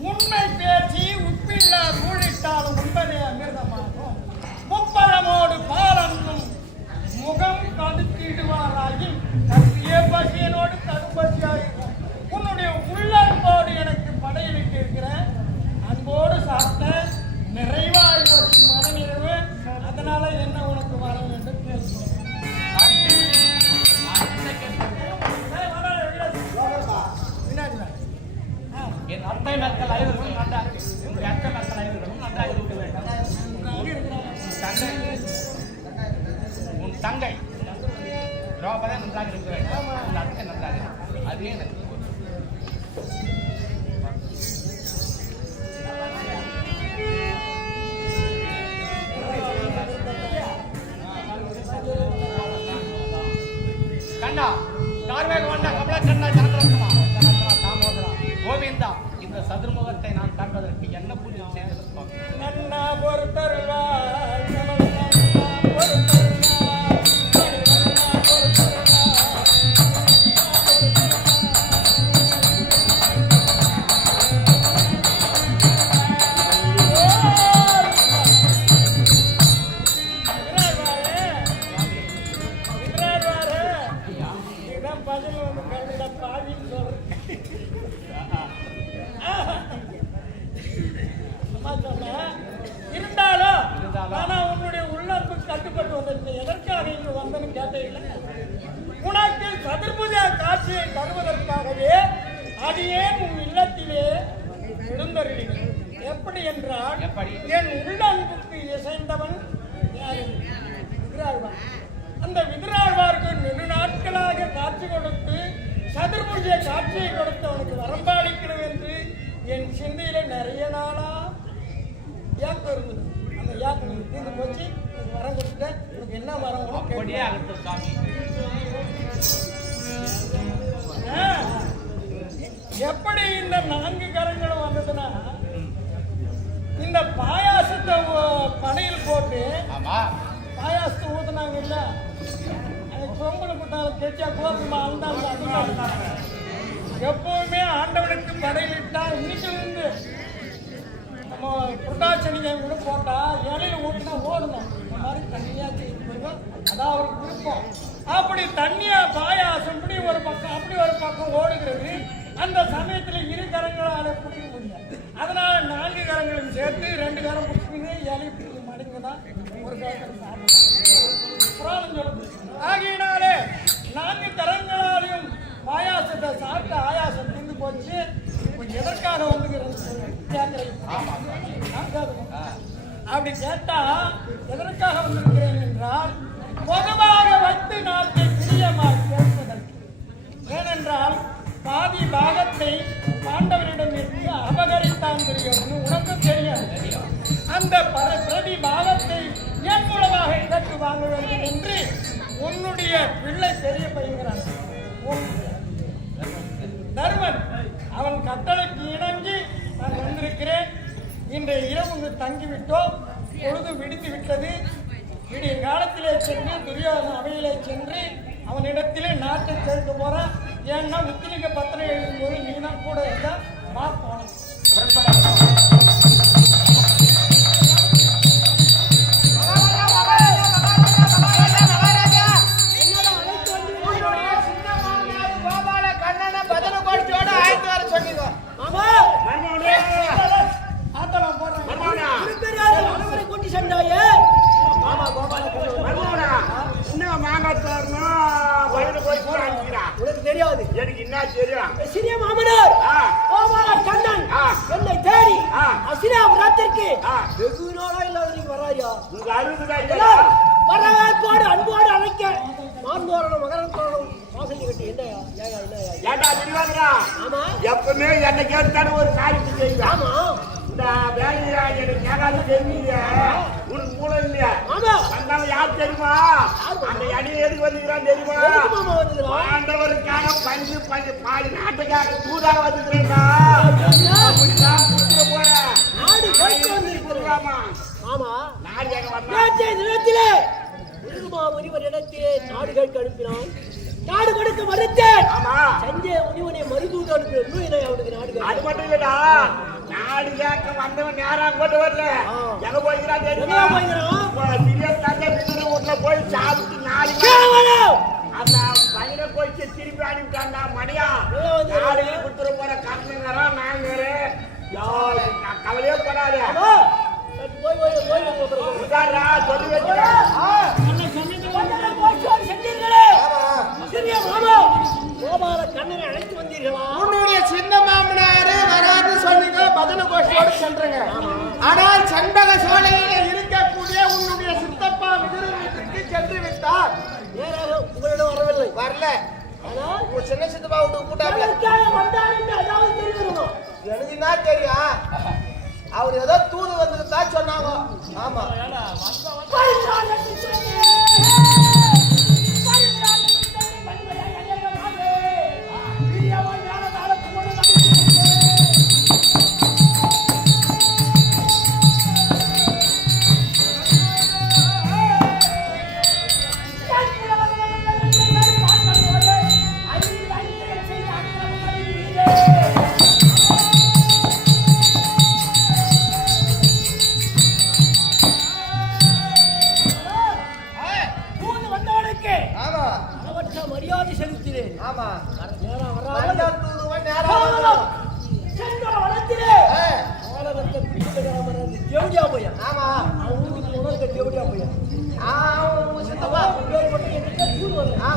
உண்மை பேச்சு உப்பில்லா கண்ணா. கார்வேக வண்ண கமல கண்ணா சந்திரகுமா சந்திரகுமா தாமோதரா. கோவிந்தா இந்த சதுர்முகத்தை நான் காண்பதற்கு என்ன புண்ணியம் செய்திருப்போம் அண்ணா பொறுத்தருள்வாய் போதுமா அழுந்தாங்க எப்பவுமே ஆண்டவனுக்கு படையிலிட்டா இன்னைக்கு நம்ம புரட்டாச்சனிகை கூட போட்டா இலையில ஊற்றினா ஓடணும் இந்த மாதிரி தண்ணியா செய்து போயிடும் அதான் அவருக்கு விருப்பம். அப்படி தண்ணியா பாயாசம் இப்படி ஒரு பக்கம் அப்படி ஒரு பக்கம் ஓடுகிறது. அந்த சமயத்துல இரு கரங்களால பிடிக்க முடியாது. அதனால நான்கு கரங்களும் சேர்த்து ரெண்டு கரம் பிடிச்சிங்க இலை பிடிக்க மடங்குதான் ஒரு கரங்கள் சாப்பிடும் புராணம் சொல்லுது. ஆகையினாலே நான்கு கரங்களாலையும் ஆயாசத்தை சாப்பிட்டு ஆயாசம் தீர்ந்து போச்சு. இப்ப எதற்காக வந்துகிறது அப்படி கேட்டா எதற்காக வந்திருக்கிறேன் என்றால் பொதுவாக வந்து நாட்டை பிரியமாக கேட்பதற்கு ஏனென்றால் பாதி பாகத்தை பாண்டவரிடம் இருந்து அபகரித்தான் தெரியும் உனக்கு தெரியும் அந்த பிரதி பாகத்தை என் மூலமாக இதற்கு வாங்க வேண்டும் என்று உன்னுடைய பிள்ளை பெரிய பையங்கிறான் உன் தருமன். அவன் கட்டளைக்கு இணங்கி நான் வந்திருக்கிறேன். இன்றைய இரவு இங்கு தங்கிவிட்டோம். பொழுது விடுத்து விட்டது. விடிய காலத்திலே சென்று துரியோதன அவையிலே சென்று அவனிடத்திலே நாட்டை கேட்க போறான் ஏன்னா முத்திலிங்க பத்திரம் எழுதும்போது நீ தான் கூட இருந்தா பார்ப்போம் எப்பவுமே என்ன கேட்டாலும் ஒரு காரியத்தை ஆமா. இந்த வேலையா எனக்கு கேட்காது தெரியல உனக்கு மூளை இல்லையா? வந்தாலும் யார் தெரியுமா? அந்த அடியை எதுக்கு வந்துக்கிறான் தெரியுமா? ஆண்டவருக்காக பஞ்சு பஞ்சு பாதி நாட்டுக்காக தூதாக வந்துக்கிறேன்டா போறேன். நாடு கேட்க வந்திருக்கிறோம் ஆமா நாடு எங்க வந்தா நேற்றைய தினத்திலே முருகுமா முனிவர் இடத்திலே நாடு கேட்க அனுப்பினான் நாடு கொடுக்க மறுத்தேன் முனிவனை மறுதூது அனுப்பின இன்னும் அவனுக்கு நாடு அது மட்டும் இல்லடா காடு கேட்க வந்தவன் நேரா கொண்டு வரல. எங்க போய்க்கிறா எங்க தெரியுமா போய்க்கிறான்? திடீர் தந்தை பின்னர வீட்டுல போய் சாப்பிட்டு கேவலம் அந்த பையனை போய் திருப்பி அனுப்பிட்டான்டா மணியா நாளைக்கு கொடுத்துட போற கண்ணுங்கிறோம் நாங்க கவலையே படாது போய் போய் போய் சொல்லி. சிறிய மாமா. கோபால கண்ணனை அழைத்து வந்தீர்களா? உன்னுடைய சின்ன மாமனாரு வராது சொன்னீங்க பஜனை கோஷ்டியோடு சென்றங்க. ஆனால் சண்பக சோலையில் இருக்கக்கூடிய உன்னுடைய சித்தப்பா விதிரு வீட்டுக்கு சென்று விட்டார். உங்களிடம் வரவில்லை. வரல. ஆனால் உங்க சின்ன சித்தப்பா அதாவது தெரிவிக்கணும் எனக்கு தான் தெரியும் அவர் ஏதோ தூது வந்து தான் சொன்னாங்க. ஆமா. ஆலகத்தை பிடிக்கிறாமல் அந்த தேவடியா பையன். ஆமா. அவன் ஊருக்கு உணர்ந்த தேவடியா பையன். ஆ,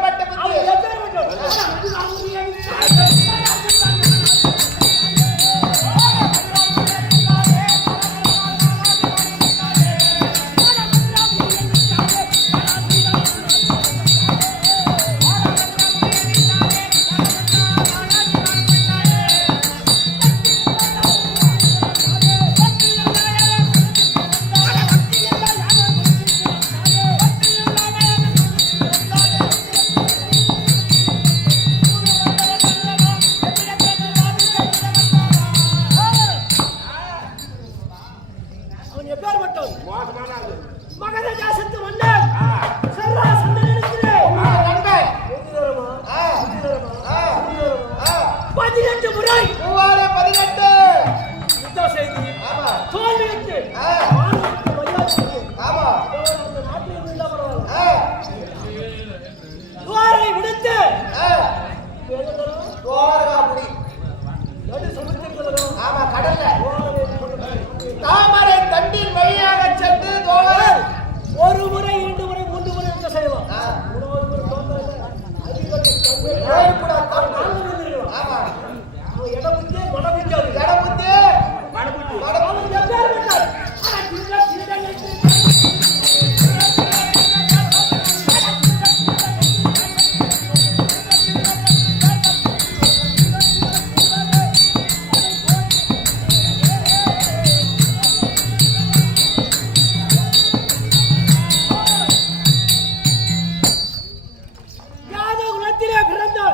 போட்டுட்டு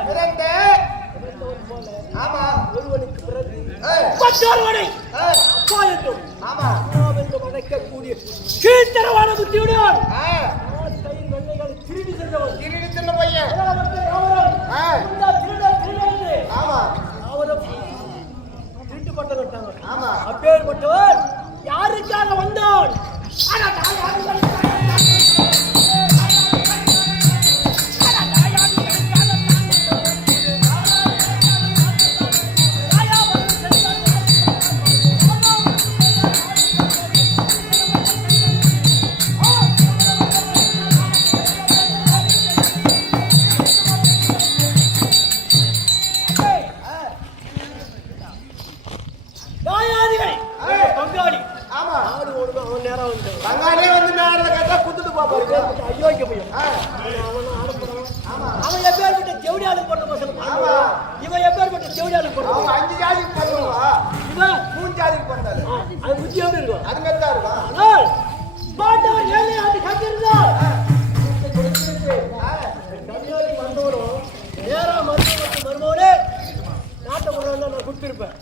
பிறந்த. ஆமா. ஒருவனுக்கு பிறகு மற்றொருவனை அப்பா என்றும் ஆமா என்று வணக்கக்கூடிய கீழ்த்தரவான புத்தியுடன் திருடி சென்றவன் திருடி சென்ற பையன். ஆமா அவரும் திருட்டு பட்டம் கட்டாங்க ஆமா. அப்பேற்பட்டவர் யாருக்காக வந்தான்? ஆனா நான் யாருக்காக நேரம் வந்து அங்காலே வந்து நேரத்தை கேட்டா குத்துட்டு பாப்பாரு ஐயோ இங்க போய். அவன் எப்பேற்பட்ட செவடி ஆளு பண்ண பசங்க இவன் எப்பேற்பட்ட செவடி ஆளு பண்ண அவன் அஞ்சு ஜாதிக்கு பண்ணுவா இவன்? மூணு ஜாதிக்கு பண்ணாரு அது புத்தி இருக்கும்? அது மாதிரி தான் இருக்கும். ஆனால் ஏழை ஆண்டு கட்டிருந்தார் கன்னியாகி வந்தவரும் நேரா மருமகன் மருமகனே நாட்டை முன்னாடி நான் கொடுத்துருப்பேன்.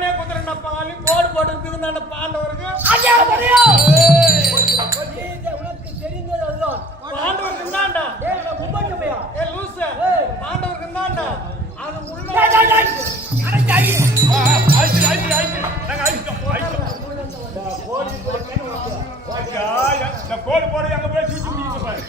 நானே குதிரை பாலி போடு போட்டு இருக்குது பாண்டவருக்கு உனக்கு தெரிந்தது அதுதான் பாண்டவருக்கு தான்டா லூசு பாண்டவருக்கு தான்டா அது உள்ள கோடு போடு அங்க போய் சூச்சு முடிச்சு பாரு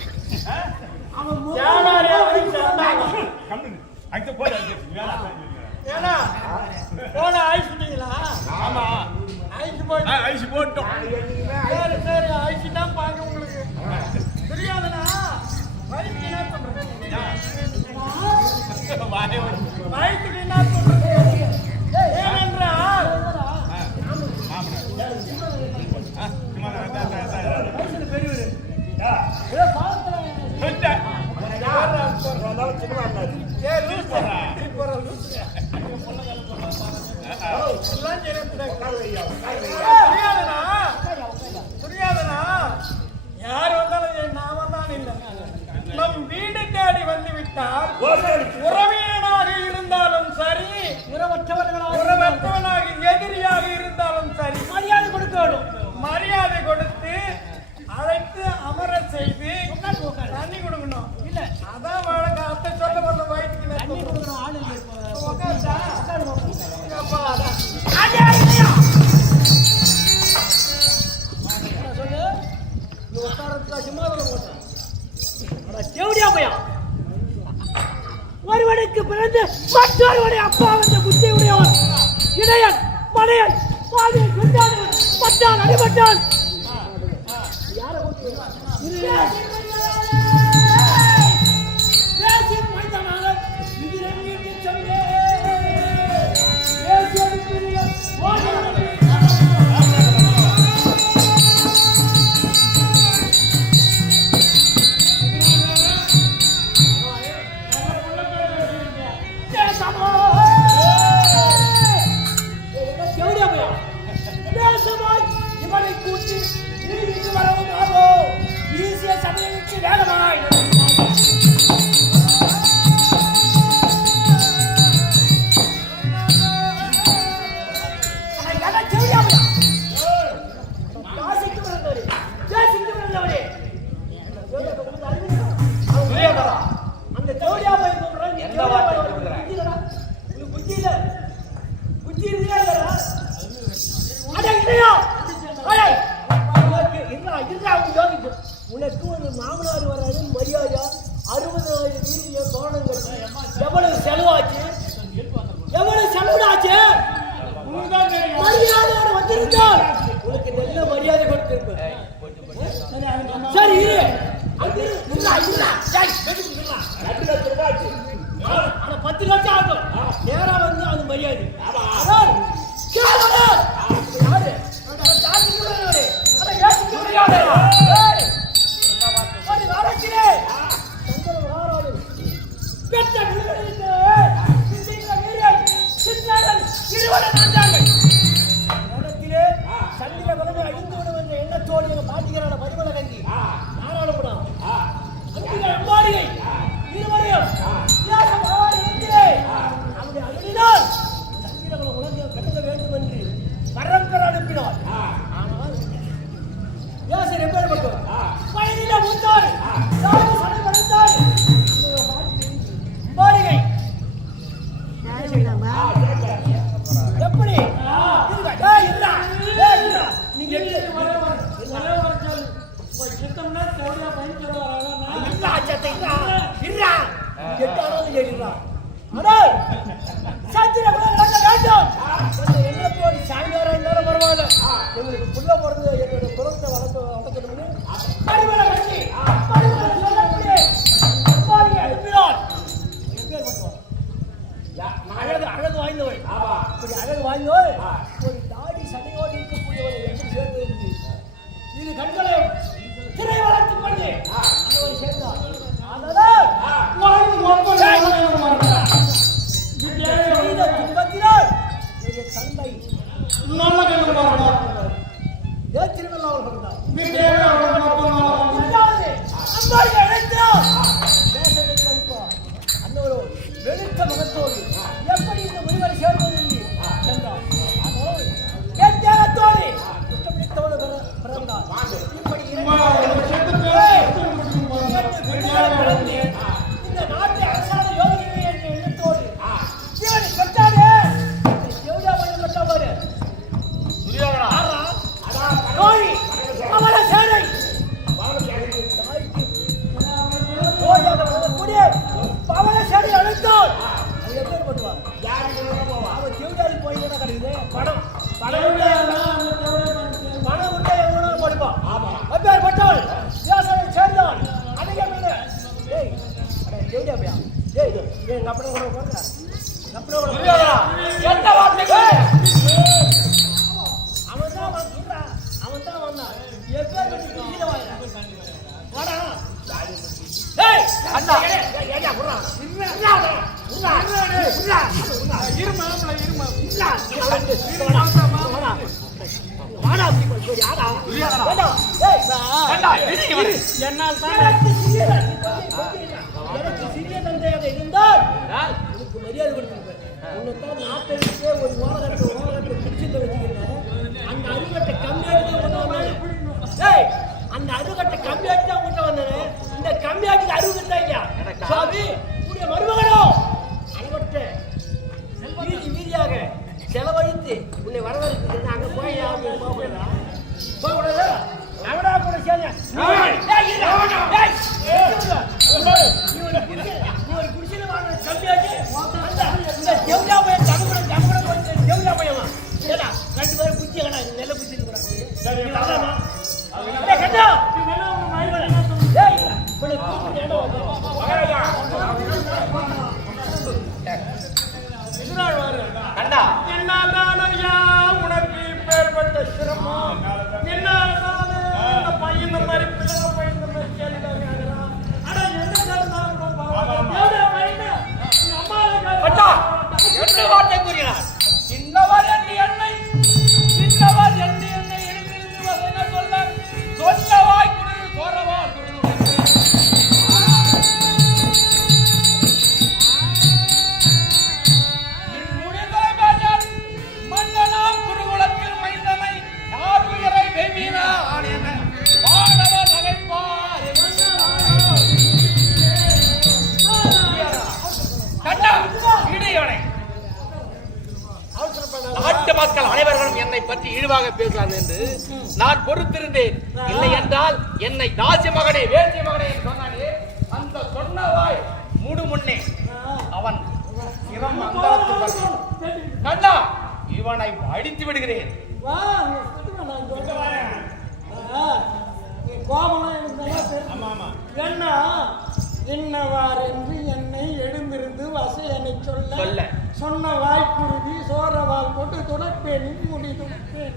புரியாதனா யார் வந்தாலும் நாம தான் இல்லை நம் வீடு தேடி வந்து விட்டால் உறவினனாக இருந்தாலும் சரி உறவற்றவனாக எதிரியாக இருந்தாலும் சரி மரியாதை கொடுக்க மரியாதை கொடுத்து அழைத்து தண்ணி கொடுக்கணும். இல்ல. அதான் வழக்கு அத்தை சொல்ல வரல வயிற்றுக்கு தண்ணி கொடுக்குற ஆள் இல்லை ஒருவனுக்கு பிறந்து மற்றொருவனை அப்பா வந்த புத்தி உடையவன் இடையன் மனையன் பாலியல் வெட்டானவன் பட்டான் அடிபட்டான். யாரை என்னால் தான் என்றால் உனக்கு மரியாதை கொடுத்துருப்பேன் உன்னைத்தான் நாட்டிலே ஒரு ஓலகட்டை ஓலகட்டை பிடிச்சிருந்த வச்சுக்கிறேன் அந்த அருகட்டை கம்மியாக அந்த அருகட்டை கம்மியாக போட்டு துடைப்பேன் முடி துடைப்பேன்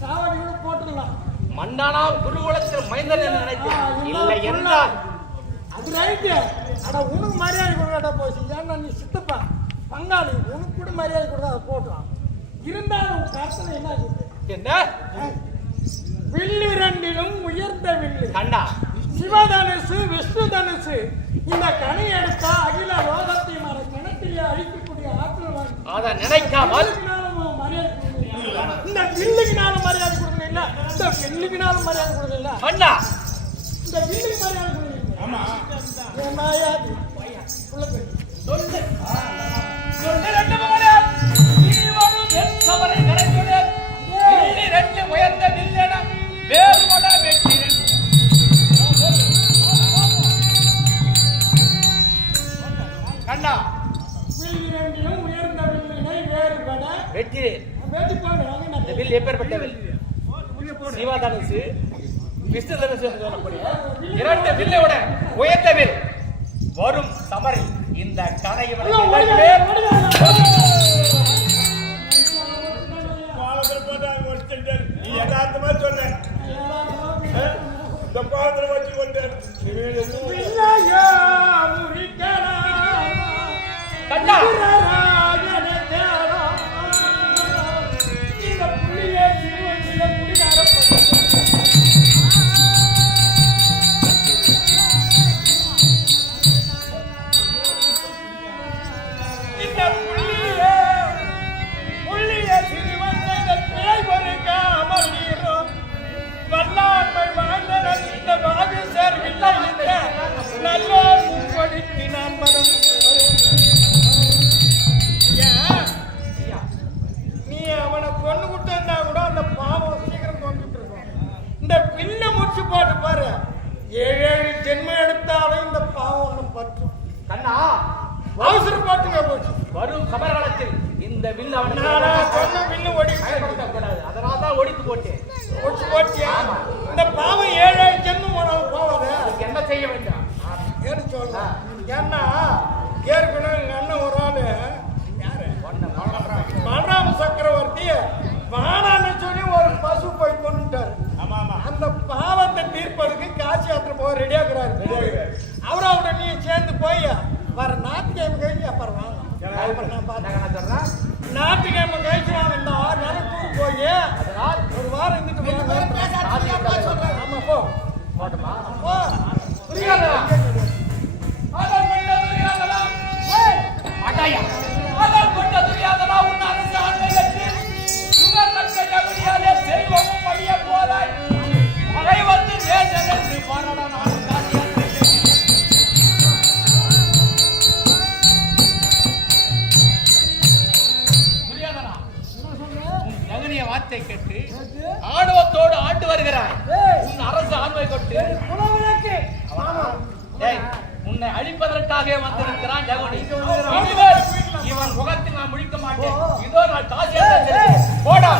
சாவடி கூட போட்டுடலாம் மன்னானாம் குருகுலத்தில் மைந்தன் என்று நினைத்தேன். ஆ, இல்லை இருந்தாலும் என்றால். அது ரைட்டு அட உனக்கு மரியாதை கொடுக்காட்ட போச்சு ஏன்னா நீ சித்தப்பா. பங்காளி உனக்கு கூட மரியாதை கொடுத்தா அதை போட்டுறான் இருந்தாலும் உன் கருத்துல என்ன என்ன? வில்லு ரெண்டிலும் உயர்ந்த வில்லு. கண்ணா சிவதனுசு விஷ்ணு தனுசு இந்த கனி எடுத்தா அகில லோகத்தை மற கிணத்திலே அழிக்கக்கூடிய ஆற்றல் அதை நினைக்காமல் இந்த வில்லுக்குனாலும் மரியாதை கொடுக்கல இந்த வில்லுக்குனாலும் மரியாதை கொடுக்கல கண்ணா இந்த வில்லுக்கு மரியாதை கொடுக்கல ஆமா. மாயாது உள்ள போய். சொல்லு. சொல்லு ரெண்டு மகனே. நீ வரும் என் சவரை கணக்குடன் வில்லி ரெண்டு உயர்ந்த வில்லென விஷ்ணு சொல்லக்கூடிய இரண்டு வில்லையோட உயர்ந்த வில் வரும் சமரில் இந்த கனையை கோலத்தில் இந்த ஆறு நாள் டூர் போய் ஒரு வாரம் இருந்துட்டு ஆமா போ. உன்னை அழிப்பதற்காக வந்திருக்கிறான் ஜெகோனி இவன் முகத்தில் நான் முழிக்க மாட்டேன். இதோ நான் காசு போடா.